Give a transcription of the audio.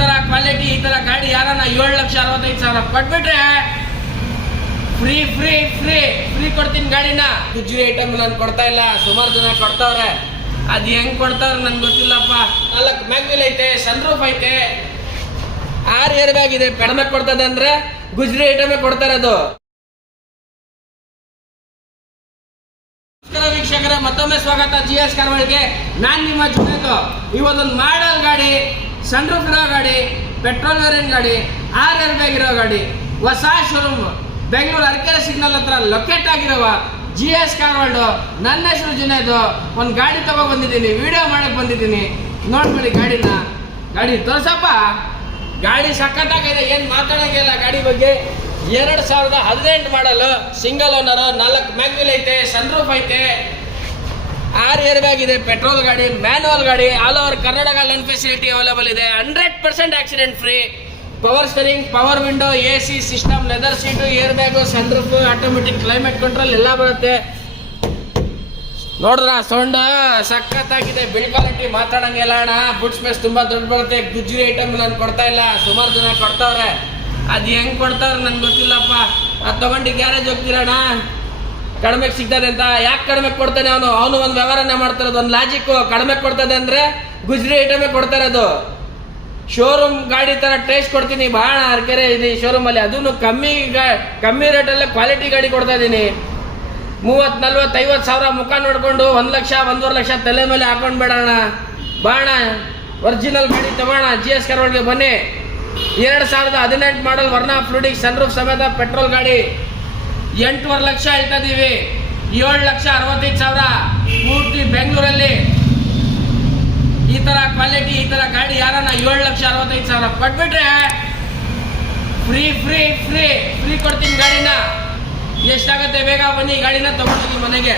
ತರ ಕ್ವಾಲಿಟಿ ಈ ತರ ಗಾಡಿ ಯಾರನ್ನ ಏಳು ಲಕ್ಷ ಅರವತ್ತೈದು ಸಾವಿರ ಕೊಟ್ಬಿಟ್ರೆ ಫ್ರೀ ಫ್ರೀ ಫ್ರೀ ಫ್ರೀ ಕೊಡ್ತೀನಿ ಗಾಡಿನ. ಗುಜ್ರಿ ಐಟಮ್ ನಾನು ಕೊಡ್ತಾ ಇಲ್ಲ, ಸುಮಾರು ಜನ ಕೊಡ್ತಾವ್ರೆ. ಅದ್ ಹೆಂಗ್ ಕೊಡ್ತಾವ್ರೆ ನನ್ಗೆ ಗೊತ್ತಿಲ್ಲಪ್ಪ. ನಾಲ್ಕು ಮ್ಯಾಗ್ವಿಲ್ ಐತೆ ಸನ್ರೂಫ್ ಐತೆ. ಆರು ಏರ್ ಬ್ಯಾಗ್ ಇದೆ, ಕಡಿಮೆ ಕೊಡ್ತದೆ ಅಂದ್ರೆ ಗುಜ್ರಿ ಐಟಮೇ ಕೊಡ್ತಾರೆ ಅದು ವೀಕ್ಷಕರೇ, ಮತ್ತೊಮ್ಮೆ ಸ್ವಾಗತ. ಜಿ ಎಸ್ ಕಾರ್ವಾಳ್ಗೆ ನಾನ್ ನಿಮ್ಮ ಜೊತೆ ಇವತ್ತೊಂದು ಮಾಡಲ್ ಗಾಡಿ. ಸನ್ರೂಫ್ ಇರೋ ಗಾಡಿ ಪೆಟ್ರೋಲ್ ವೇರಿಯಂಟ್ ಗಾಡಿ ಆರ್ ಎರ್ ಬ್ಯಾಗ್ ಇರೋ ಗಾಡಿ, ಹೊಸ ಶೋರೂಮ್ ಬೆಂಗಳೂರು ಅರಕೆರೆ ಸಿಗ್ನಲ್ ಹತ್ರ ಲೊಕೇಟ್ ಆಗಿರುವ ಜಿ ಎಸ್ ಕಾರ್ವಾಲ್ಡು ನನ್ನ ಹೆಸರು ಜುನೇದು ಒಂದು ಗಾಡಿ ತಗೋ ಬಂದಿದ್ದೀನಿ ವಿಡಿಯೋ ಮಾಡಕ್ಕೆ ಬಂದಿದ್ದೀನಿ. ನೋಡ್ಬಿಡಿ ಗಾಡಿನ. ಗಾಡಿ ತೋರ್ಸಪ್ಪ. ಗಾಡಿ ಸಖತ್ತಾಗಿದೆ, ಏನು ಮಾತಾಡಂಗಿಲ್ಲ ಗಾಡಿ ಬಗ್ಗೆ. ಎರಡು ಸಾವಿರದ ಹದಿನೆಂಟು ಮಾಡಲು ಸಿಂಗಲ್ ಓನರ್ ನಾಲ್ಕು ಮ್ಯಾಗ್ವಿಲ್ ಐತೆ ಸನ್ರೂಫ್ ಐತೆ. ಆರ್ ಏರ್ ಬ್ಯಾಗ್ ಇದೆ ಪೆಟ್ರೋಲ್ ಗಾಡಿ ಮ್ಯಾನುವಲ್ ಗಾಡಿ all over Karnataka line facility available ಇದೆ. Hundred percent accident free power steering power window A C system leather seat airbag sunroof automatic climate control ಎಲ್ಲ ಬರುತ್ತೆ. ನೋಡ್ರ ಸೌಂಡ್ ಸಖತ್ತಾಗಿದೆ. ಬಿಲ್ ಕ್ವಾಲಿಟಿ ಮಾತಾಡಂಗಿಲ್ಲ ಅಣ್ಣ. Food space ತುಂಬಾ ದೊಡ್ಡ ಬರುತ್ತೆ. ಗುಜ್ರಿ ಐಟಮ್ ನಾನು ಕೊಡ್ತಾ ಇಲ್ಲ. ಸುಮಾರು ಜನ ಕೊಡ್ತಾವ್ರೆ. ಅದು ಹೆಂಗ್ ಕೊಡ್ತಾವ್ರೆ ನನ್ಗೆ ಗೊತ್ತಿಲ್ಲಪ್ಪ. ಅದು ತಗೊಂಡು ಗ್ಯಾರೇಜ್ ಹೋಗ್ತೀರಣ್ಣ ಕಡಿಮೆಗೆ ಸಿಗ್ತದೆ ಅಂತ ಯಾಕೆ ಕಡಿಮೆ ಕೊಡ್ತಾನೆ ಅವನು? ಅವನು ಒಂದು ವ್ಯವಹಾರನೇ ಮಾಡ್ತಿರೋದು ಒಂದು ಲಾಜಿಕ್ ಕಡಿಮೆ ಕೊಡ್ತದೆ ಅಂದ್ರೆ ಗುಜ್ರಿ ಐಟಮೇ ಕೊಡ್ತಾರೆ ಅದು ಶೋರೂಮ್ ಗಾಡಿ ತರ ಟೇಸ್ಟ್ ಕೊಡ್ತೀನಿ, ಭಾಳ ಅರ್ಕೆರೆ ಇದೆ ಶೋರೂಮಲ್ಲಿ ಅದನ್ನು ಕಮ್ಮಿ ಗಾ- ಕಮ್ಮಿ ರೇಟಲ್ಲೇ ಕ್ವಾಲಿಟಿ ಗಾಡಿ ಕೊಡ್ತಾ ಇದ್ದೀನಿ ಮೂವತ್ತು, ನಲ್ವತ್ತು, ಐವತ್ತು ಸಾವಿರ ಮುಖ ನೋಡಿಕೊಂಡು ಒಂದು ಲಕ್ಷ, ಒಂದೂವರೆ ಲಕ್ಷ ತಲೆ ಮೇಲೆ ಹಾಕೊಂಡ್ ಬೇಡೋಣ. ಬಾಣ ಒರಿಜಿನಲ್ ಗಾಡಿ ತಗೋಣ ಜಿ ಎಸ್ ಕರ್ವಾಡ್ಗೆ ಬನ್ನಿ. ಎರಡು ಸಾವಿರದ ಹದಿನೆಂಟು ಮಾಡಲ್ ವರ್ಣ ಫ್ಲೂಡಿಕ್ ಸನ್ರೂಫ್ ಸಮೇತ ಪೆಟ್ರೋಲ್ ಗಾಡಿ. ಎಂಟೂವರೆ ಲಕ್ಷ ಹೇಳ್ತಾ ಇದ್ದೀವಿ ಏಳು ಲಕ್ಷ ಅರವತ್ತೈದು ಸಾವಿರ ಪೂರ್ತಿ ಬೆಂಗಳೂರಲ್ಲಿ. ಈ ತರ ಕ್ವಾಲಿಟಿ ಈ ತರ ಗಾಡಿ ಯಾರನ್ನ ಏಳು ಲಕ್ಷ ಅರವತ್ತೈದು ಸಾವಿರ ಕೊಟ್ಬಿಟ್ರೆ ಫ್ರೀ ಫ್ರೀ ಫ್ರೀ ಫ್ರೀ ಕೊಡ್ತೀನಿ ಗಾಡಿನ. ಎಷ್ಟಾಗುತ್ತೆ ಬೇಗ ಬನ್ನಿ ಗಾಡಿನ ತಗೊಂಡೋಗಿ ಮನೆಗೆ.